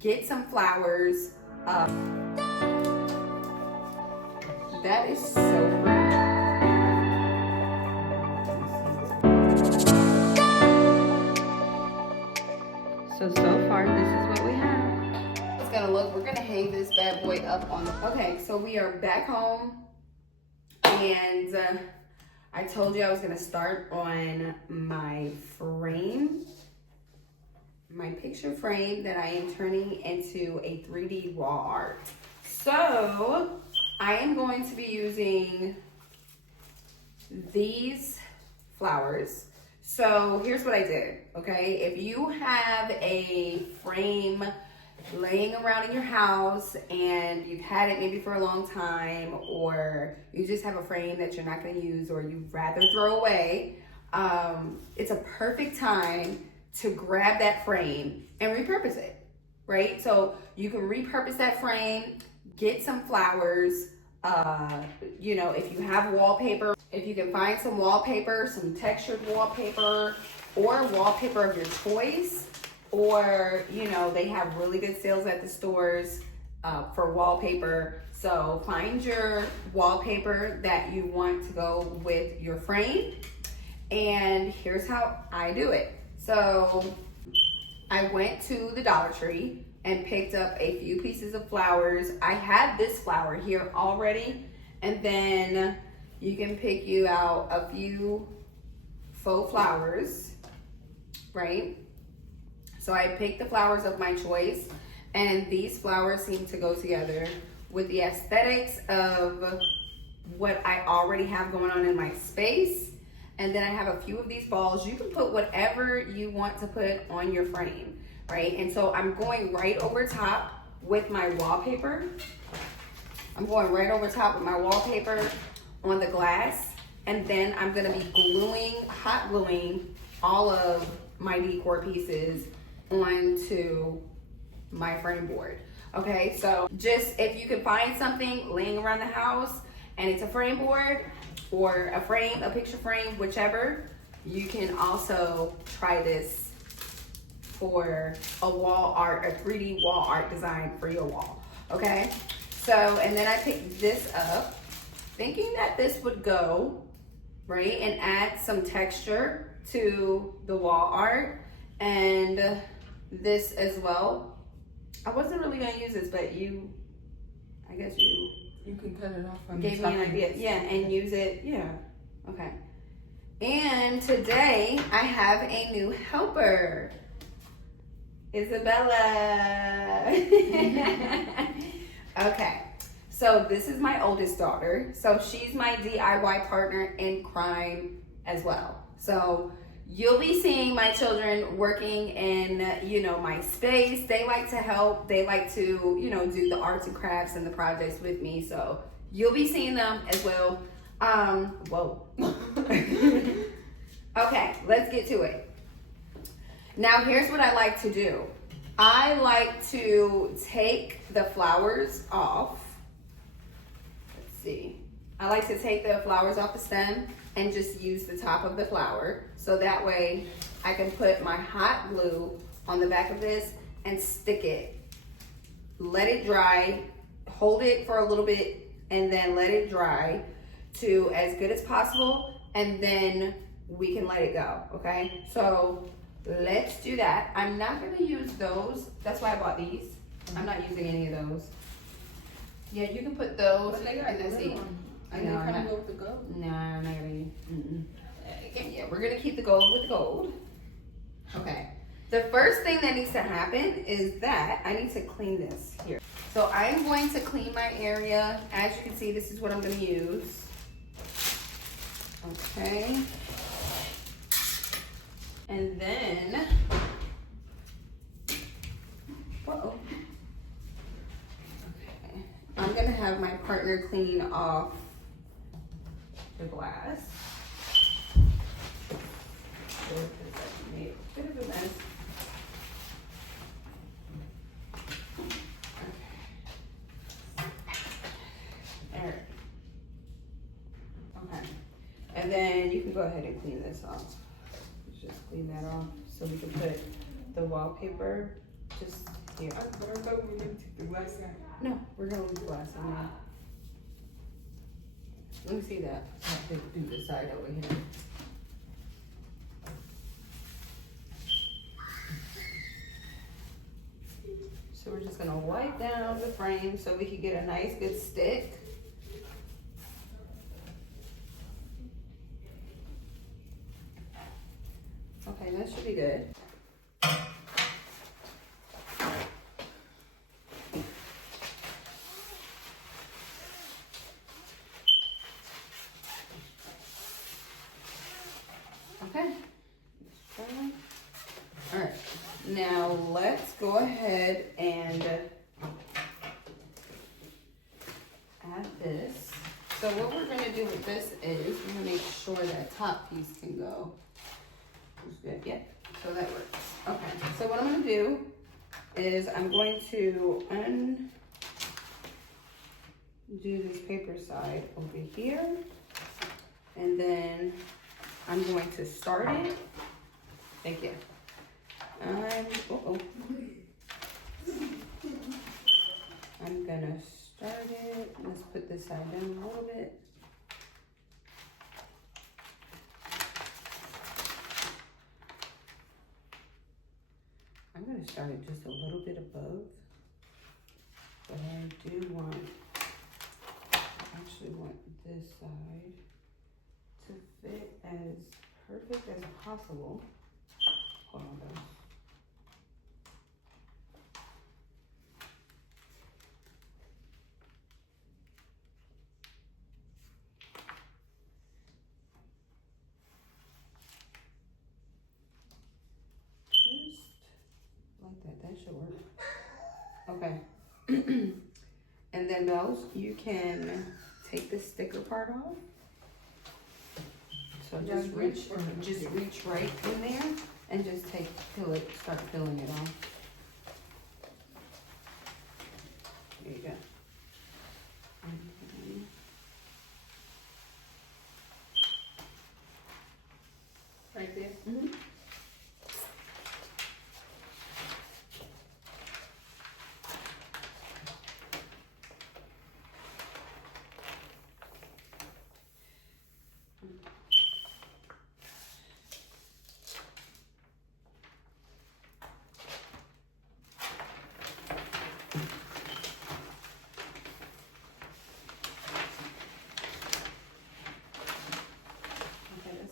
Get some flowers. That is so pretty. So far, this is what we have. It's gonna look, we're gonna hang this bad boy up on the, okay, so we are back home. And I told you I was gonna start on my frame. My picture frame that I am turning into a 3D wall art. So I am going to be using these flowers. So here's what I did, okay? If you have a frame laying around in your house and you've had it maybe for a long time, or you just have a frame that you're not gonna use or you'd rather throw away, it's a perfect time to grab that frame and repurpose it, right? So you can repurpose that frame, get some flowers, you know, if you have wallpaper, if you can find some wallpaper, some textured wallpaper, or wallpaper of your choice, or, you know, they have really good sales at the stores for wallpaper. So find your wallpaper that you want to go with your frame. And here's how I do it. So I went to the Dollar Tree and picked up a few pieces of flowers. I had this flower here already, and then you can pick you out a few faux flowers, right? So I picked the flowers of my choice, and these flowers seem to go together with the aesthetics of what I already have going on in my space. And then I have a few of these balls. You can put whatever you want to put on your frame, right? And so I'm going right over top with my wallpaper. I'm going right over top with my wallpaper on the glass. And then I'm gonna be gluing, hot gluing all of my decor pieces onto my frame board. Okay, so just if you can find something laying around the house and it's a frame board, or a frame, a picture frame, whichever, you can also try this for a wall art, a 3D wall art design for your wall, okay? So, and then I picked this up, thinking that this would go, right, and add some texture to the wall art, and this as well. I wasn't really gonna use this, but I guess you can cut it off. Gave me an idea. Yeah, and use it. Yeah. Okay. And today I have a new helper. Isabella. Okay. So this is my oldest daughter. So she's my DIY partner in crime as well. So you'll be seeing my children working in, you know, my space. They like to help. They like to, you know, do the arts and crafts and the projects with me. So you'll be seeing them as well. Whoa. Okay, let's get to it. Now, here's what I like to do. I like to take the flowers off. Let's see. I like to take the flowers off the stem and just use the top of the flower. So that way I can put my hot glue on the back of this and stick it. Let it dry, hold it for a little bit, and then let it dry to as good as possible, and then we can let it go, okay? So let's do that. I'm not gonna use those. That's why I bought these. I'm not using any of those. Yeah, you can put those in the seat. I know. I'm not, go with the gold. no, I'm not gonna use. Yeah, we're gonna keep the gold with the gold. Okay. The first thing that needs to happen is that I need to clean this here. So I'm going to clean my area. As you can see, this is what I'm gonna use. Okay. And then, whoa. Okay. I'm gonna have my partner clean off the glass. I made a bit of a mess. Okay. Okay. And then you can go ahead and clean this off. Just clean that off so we can put the wallpaper just Here. But I thought we didn't take the glass out. No, we're gonna leave the glass in there. Let me see that. I have to do this side over here. So we're just gonna wipe down the frame so we can get a nice good stick. Okay, that should be good. Okay. All right. Now let's go ahead and add this. So what we're gonna do with this is we're gonna make sure that top piece can go. Good. Yeah. So that works. Okay. So what I'm gonna do is I'm going to undo this paper side over here, and then I'm going to start it. Thank you. I'm gonna start it. Let's put this side down a little bit. I'm gonna start it just a little bit above, but I do want, I actually want this side to fit as perfect as possible. Hold on guys. That should work. Okay. And then those, you can take the sticker part off. So just reach right in there and just start filling it off. There you go. Right there. Mm-hmm.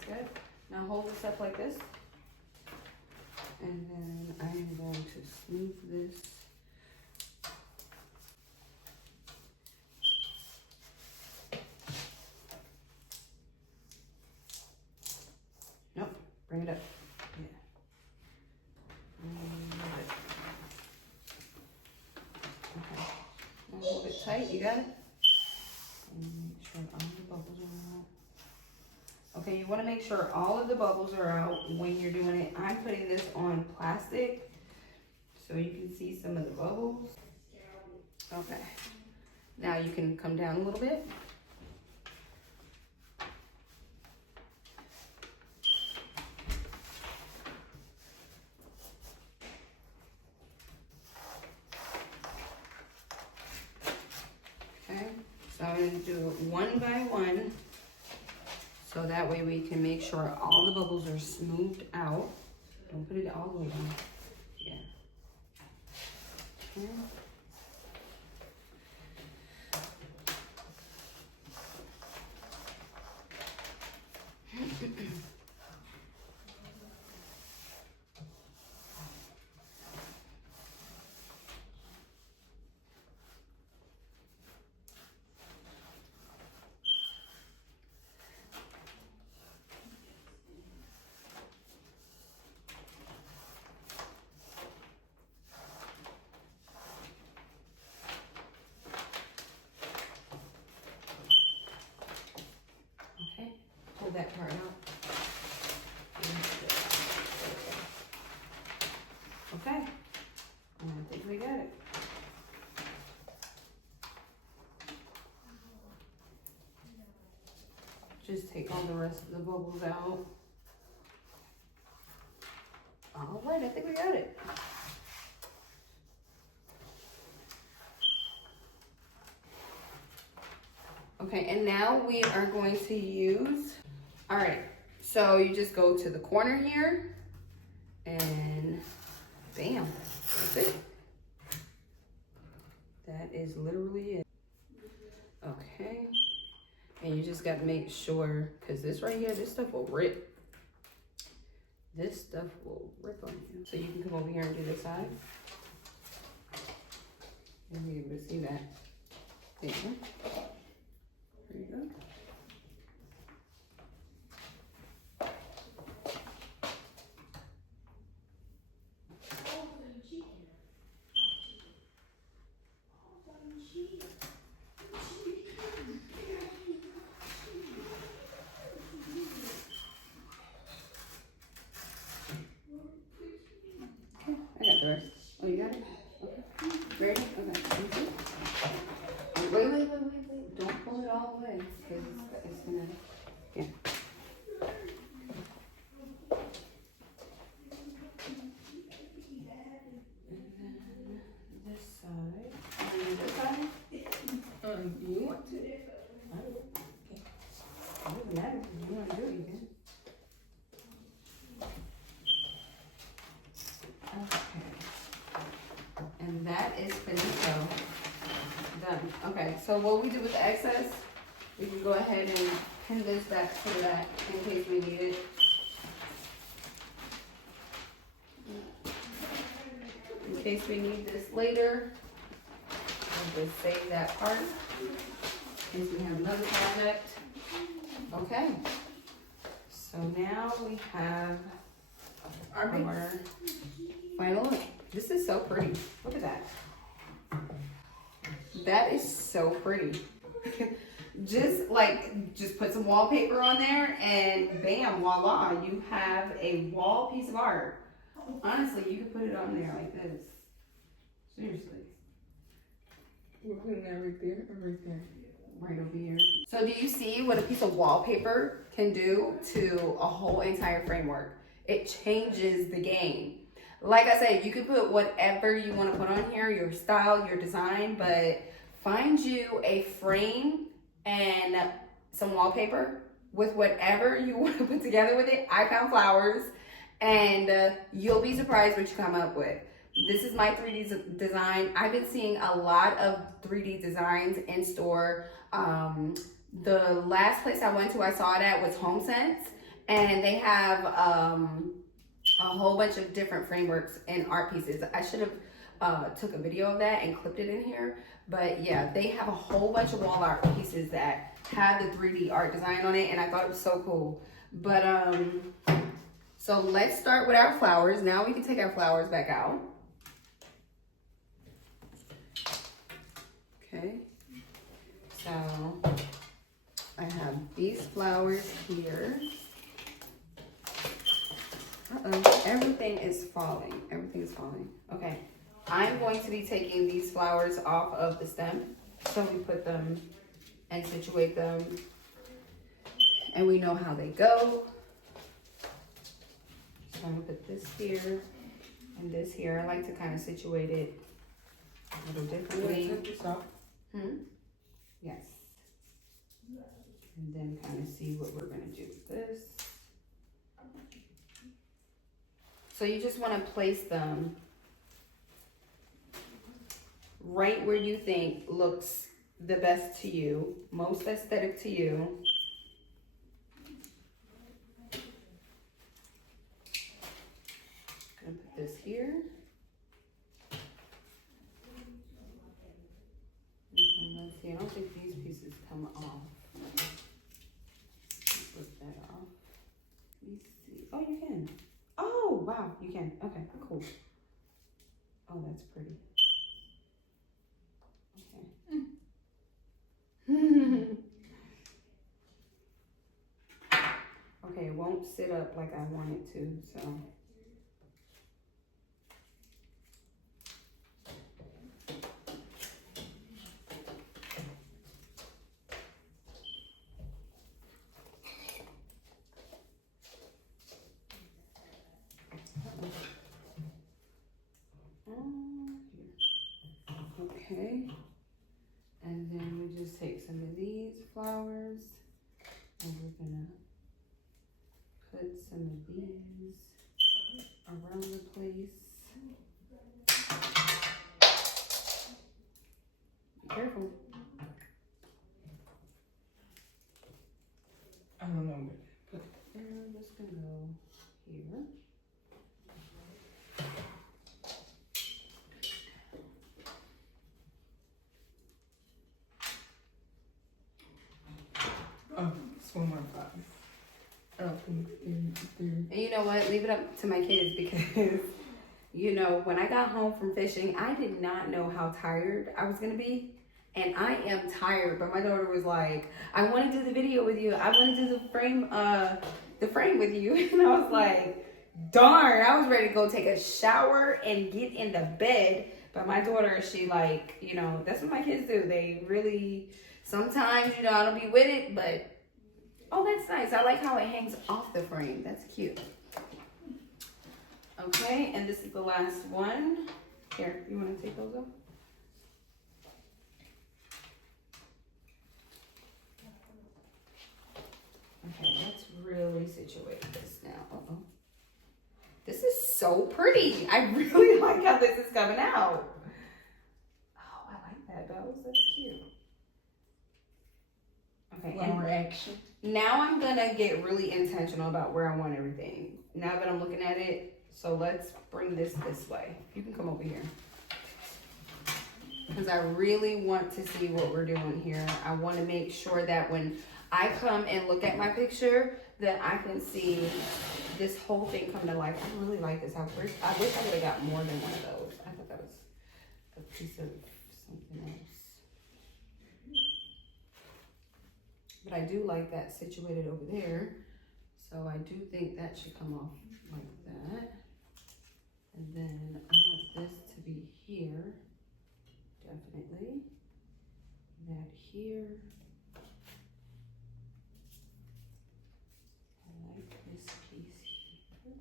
Good. Now hold this up like this, and then I am going to smooth this. Nope, bring it up. Yeah. Okay. Now hold it tight. You got it. And make sure all the bubbles are out. Okay, you want to make sure all of the bubbles are out when you're doing it. I'm putting this on plastic so you can see some of the bubbles. Okay, now you can come down a little bit. Okay, so I'm going to do it one by one. So that way we can make sure all the bubbles are smoothed out. Don't put it all the way down. Yeah. Okay. Pull that part out. Okay, I think we got it. Just take all the rest of the bubbles out. All right, I think we got it. Okay, and now we are going to use, all right, so you just go to the corner here and bam, that's it. That is literally it. Okay, and you just got to make sure, because this right here, this stuff will rip. This stuff will rip on you. So you can come over here and do this side. And be able to see that. There you go. There you go. I got the rest. Oh, you got it? Okay. Ready? Okay. Thank you. Wait. Don't pull it all away. Because it's gonna. Yeah. This side. And this side? You want to? I will. Okay. It doesn't matter if you want to do it, you can. Okay. And that is finito. Done. Okay, so what we do with the excess, we can go ahead and pin this back to that in case we need it. In case we need this later, we'll just save that part in case we have another project. Okay, so now we have our final look. This is so pretty. Look at that. That is so pretty. Just put some wallpaper on there and bam, voila, you have a wall piece of art. Honestly, you could put it on there like this. Seriously. We're putting that right there or right there? Right over here. So do you see what a piece of wallpaper can do to a whole entire framework? It changes the game. Like I said, you can put whatever you want to put on here, your style, your design, but find you a frame and some wallpaper with whatever you want to put together with it. I found flowers, and you'll be surprised what you come up with. This is my 3D design. I've been seeing a lot of 3D designs in store. The last place I went to, I saw it at was HomeSense, and they have a whole bunch of different frameworks and art pieces. I should have took a video of that and clipped it in here, but yeah, they have a whole bunch of wall art pieces that have the 3D art design on it, and I thought it was so cool. But so let's start with our flowers. Now we can take our flowers back out. Okay, so I have these flowers here. Everything is falling. Everything is falling. Okay, I'm going to be taking these flowers off of the stem. So we put them and situate them, and we know how they go. So I'm gonna put this here and this here. I like to kind of situate it a little differently. Yes. And then kind of see what we're gonna do with this. So you just want to place them right where you think looks the best to you, most aesthetic to you. I'm gonna put this here. And let's see, I don't think these pieces come off. Flip that off. Let me see. Oh, you can. Oh, wow, you can. Okay, cool. Oh, that's pretty. Okay. Okay, it won't sit up like I want it to, so. Okay, And then we just take some of these flowers and we're gonna put some of these around the place. Be careful. I don't know. And I'm just gonna go here. Oh, it's 115. Oh, And you know what? Leave it up to my kids because, you know, when I got home from fishing, I did not know how tired I was gonna be. And I am tired, but my daughter was like, I want to do the video with you. I want to do the frame with you. And I was like, darn, I was ready to go take a shower and get in the bed. But my daughter, she like, you know, that's what my kids do. They really, sometimes, you know, I don't be with it, but, oh, that's nice. I like how it hangs off the frame. That's cute. Okay, and this is the last one. Here, you want to take those off? Okay, let's really situate this now. Uh-oh. This is so pretty. I really like how this is coming out. Oh, I like that, Bells. That's cute. Okay, Flower action. now I'm gonna get really intentional about where I want everything. Now that I'm looking at it, so let's bring this way. You can come over here. Because I really want to see what we're doing here. I want to make sure that when I come and look at my picture, that I can see this whole thing come to life. I really like this house. I wish I would have got more than one of those. I thought that was a piece of something else. But I do like that situated over there. So I do think that should come off like that. And then I want this to be here. Definitely. That here. I like this piece here.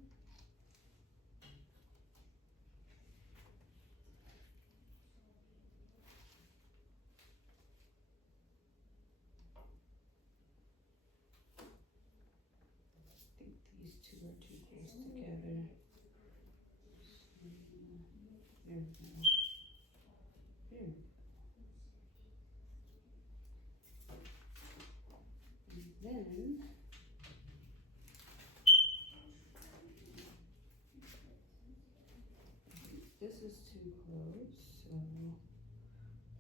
I think these two are too close together. So, there we go. There we go. And then this is too close, so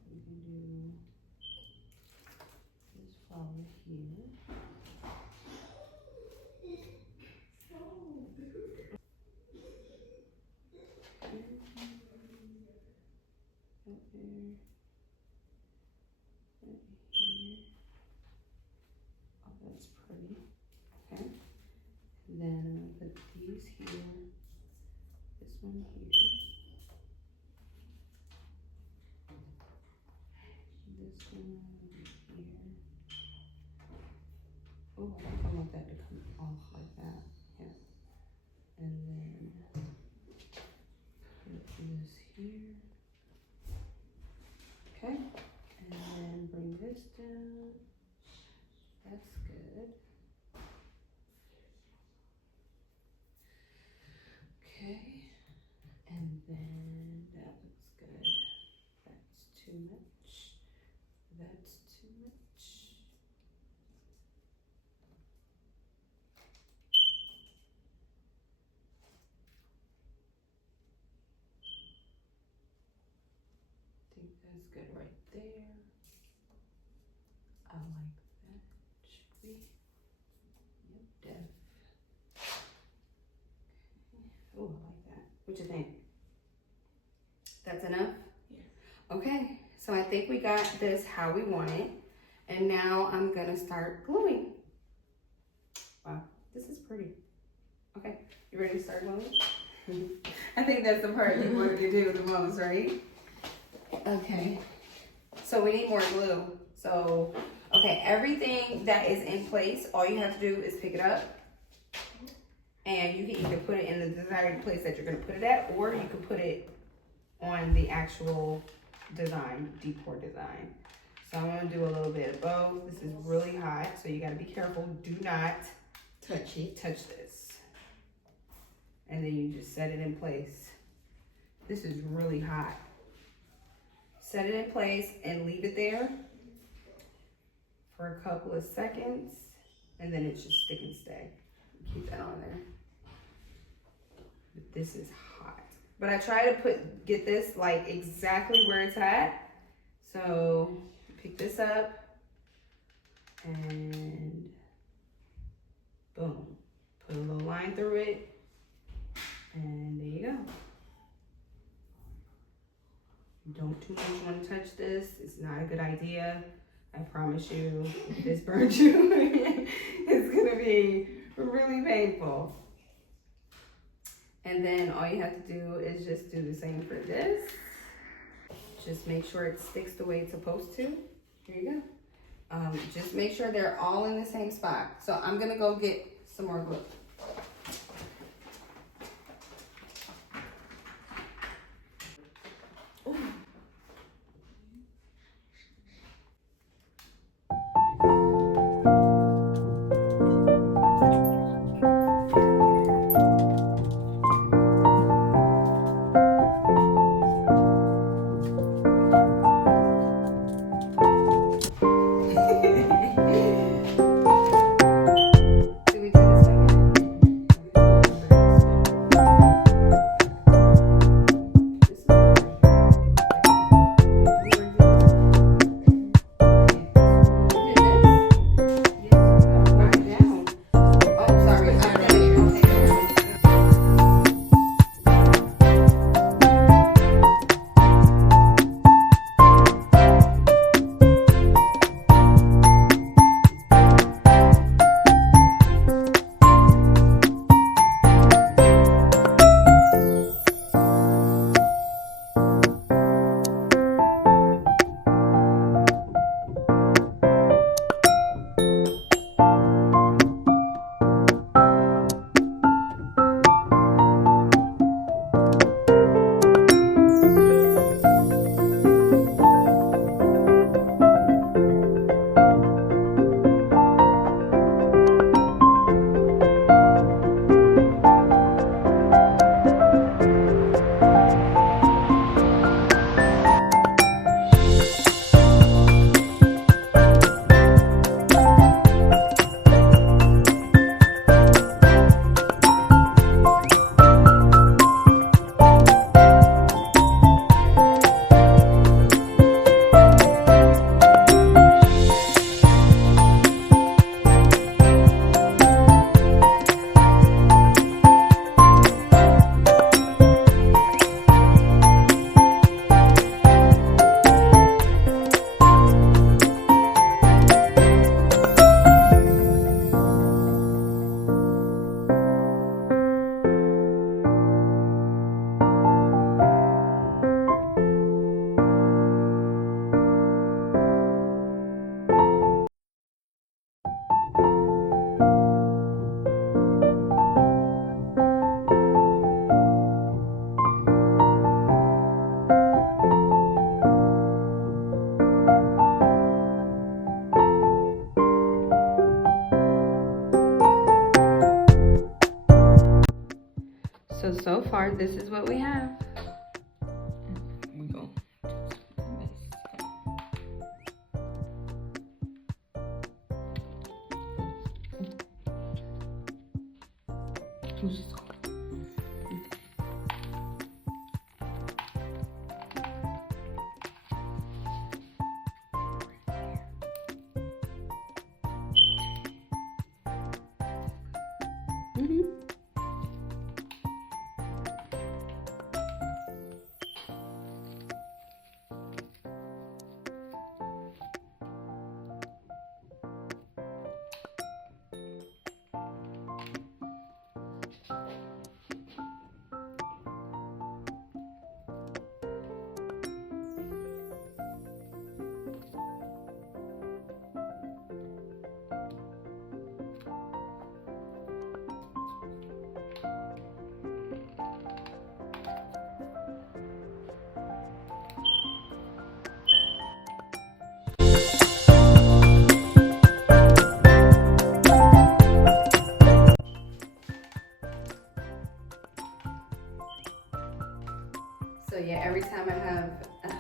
we can do this flower here. Right there. Right here. Oh, that's pretty. Okay. And then I'm gonna put these here. This one here. This one here. Oh, I think I want that to come off like that. Yeah. And then put this here. Okay. And then bring this down. That's good. Okay. And then that looks good. That's too much. That's too much. I think that's good right there. I like that. Should we? Yep, def. Oh, I like that. What you think? That's enough? Yeah. Okay, so I think we got this how we want it. And now I'm gonna start gluing. Wow, this is pretty. Okay, you ready to start gluing? I think that's the part you wanted to do the most, right? Okay, so we need more glue. So, okay, everything that is in place, all you have to do is pick it up. And you can either put it in the desired place that you're gonna put it at, or you can put it on the actual design, decor design. So I'm gonna do a little bit of both. This is really hot, so you gotta be careful. Do not touch this. And then you just set it in place. This is really hot. Set it in place and leave it there for a couple of seconds, and then it should stick and stay. Keep that on there. But this is hot. But I try to get this like exactly where it's at. So pick this up and boom. Put a little line through it, and there you go. Don't too much want to touch this. It's not a good idea. I promise you, if this burns you, it's gonna be really painful. And then all you have to do is just do the same for this. Just make sure it sticks the way it's supposed to. Here you go. Just make sure they're all in the same spot. So I'm gonna go get some more glue. So far, this is what we have. We go.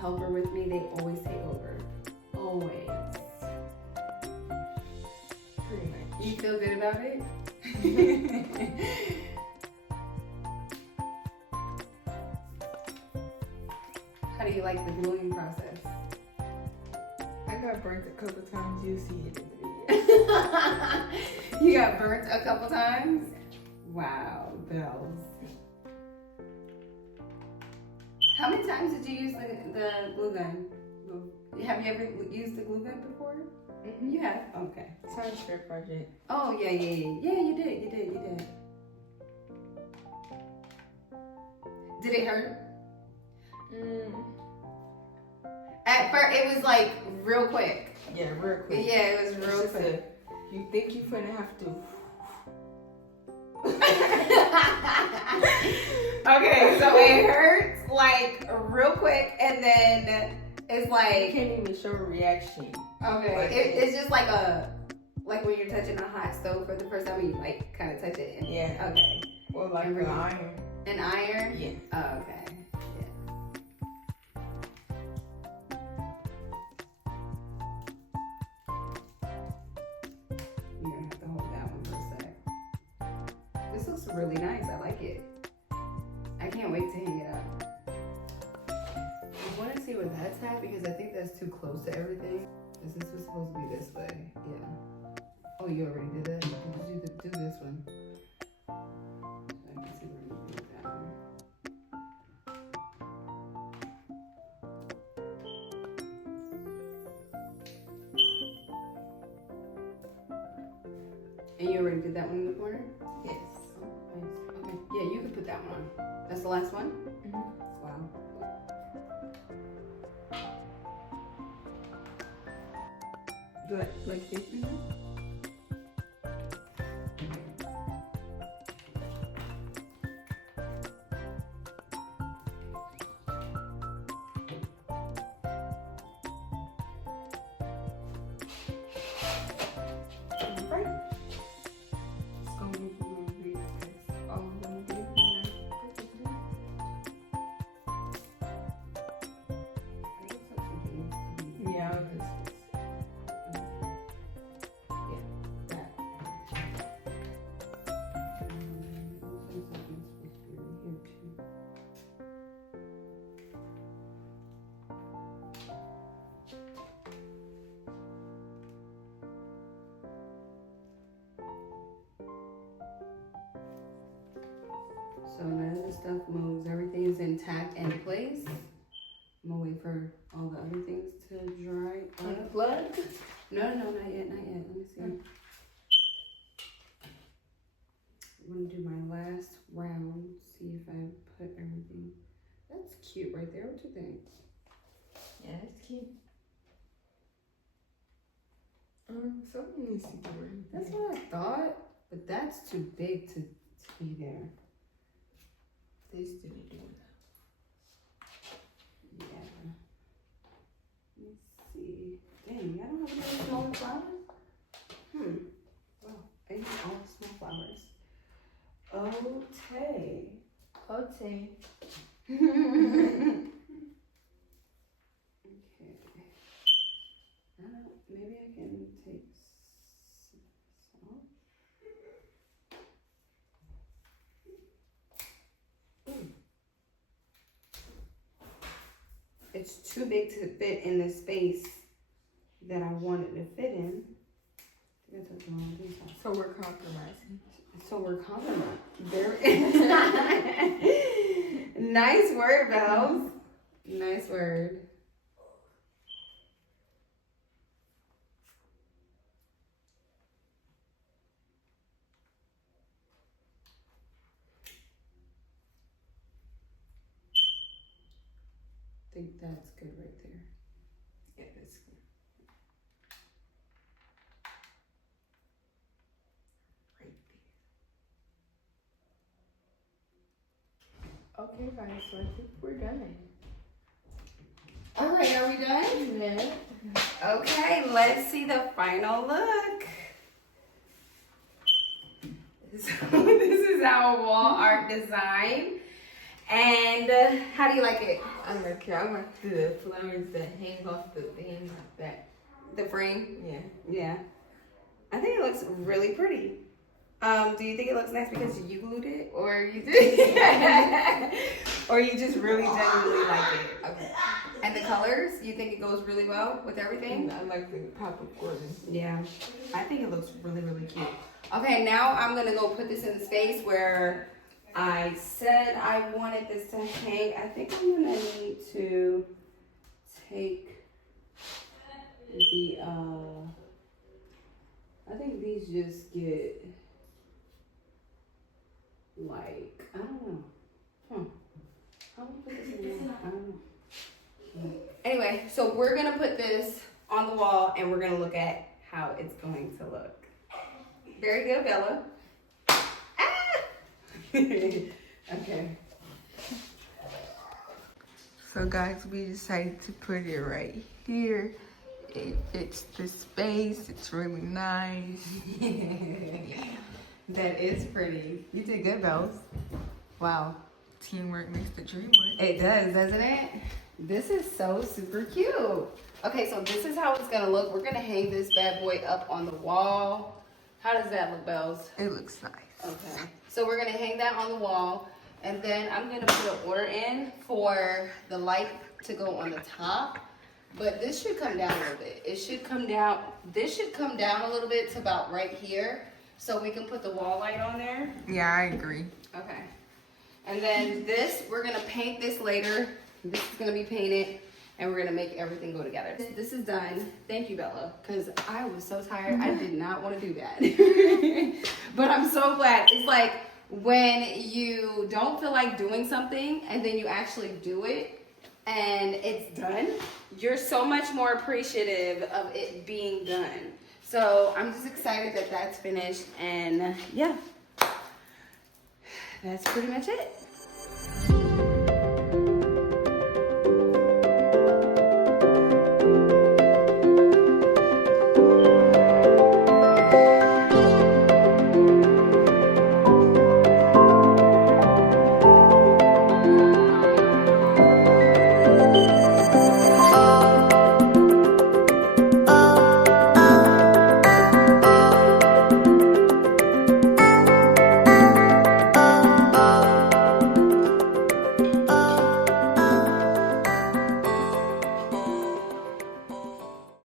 helper with me, they always take over. Always. Pretty much. You feel good about it? How do you like the gluing process? I got burnt a couple times. You'll see it in the video. You got burnt a couple times? Wow, bells. How many times did you use the glue gun? Have you ever used the glue gun before? Mm-hmm. You have? Okay. Science fair project. Oh, yeah. Yeah, you did. Did it hurt? At first, it was like real quick. Yeah, real quick. Yeah, it was real quick. You think you're gonna have to. Okay, so it hurts like real quick, and then it's You like, can't even show a reaction. okay, Like- it's just like when you're touching a hot stove for the first time, you like kind of touch it. And, Yeah. Okay. Or like And an iron. An iron. Yeah. Oh, okay. You're gonna have to hold that one for a sec. This looks really nice. I like it. I can't wait to hang it up. I want to see where that's at because I think that's too close to everything. This was supposed to be this way. Yeah. Oh, you already did that? You did do this one. I can see where you did that one. And you already did that one in the corner? Yes. Oh, nice. Okay. Yeah, you can put that one on. That's the last one? Mm-hmm. Wow. Like this? Right. It's going to be Oh, I'm gonna do it. Yeah, I'll just. So none of the stuff moves. Everything is intact and in place. I'm gonna wait for all the other things to dry up. Blood? No, not yet. Let me see. I'm gonna do my last round. See if I put everything. That's cute right there. What you think? Yeah, that's cute. Something needs to be right. That's what I thought, but that's too big to be there. This didn't do it. Yeah. Let's see. Dang, I don't have any smaller flowers? Wow, I use all the small flowers. Okay. Okay. Okay. Maybe I can take salt. It's too big to fit in the space that I wanted to fit in. I think I took the wrong piece off. So we're compromising. So we're compromising. Nice word, Bells. Nice word. I think that's good right there. Yeah, that's good. Right there. Okay, guys, so I think we're done. All right, are we done? Yeah. Okay, let's see the final look. So this is our wall art design. And how do you like it? I don't care. I want the flowers that hang off the thing like that. The frame? Yeah. Yeah. I think it looks really pretty. Do you think it looks nice because you glued it, or you just, or you just really genuinely like it? Okay. And the colors, you think it goes really well with everything? I like the pop of Gordon. Yeah. I think it looks really, really cute. Okay, now I'm gonna go put this in the space where I said I wanted this to hang. I think I'm gonna need to take the, I think these just get, like, I don't know. How do we put this in there? I don't know. Anyway, so we're gonna put this on the wall and we're gonna look at how it's going to look. Very good, Bella. Ah! Okay. So guys, we decided to put it right here. It fits the space. It's really nice. That is pretty. You did good, Bells. Wow. Teamwork makes the dream work. It does, doesn't it? This is so super cute. Okay, so this is how it's gonna look. We're gonna hang this bad boy up on the wall. How does that look, Bells? It looks nice. Okay. So we're gonna hang that on the wall, and then I'm gonna put an order in for the light to go on the top. But this should come down a little bit. It should come down. This should come down a little bit to about right here, so we can put the wall light on there. Yeah, I agree. Okay. And then this, we're gonna paint this later. This is gonna be painted, and we're gonna make everything go together. This is done. Thank you, Bella, because I was so tired. I did not want to do that. But I'm so glad. It's like when you don't feel like doing something, and then you actually do it, and it's done, you're so much more appreciative of it being done. So I'm just excited that that's finished, and yeah, that's pretty much it.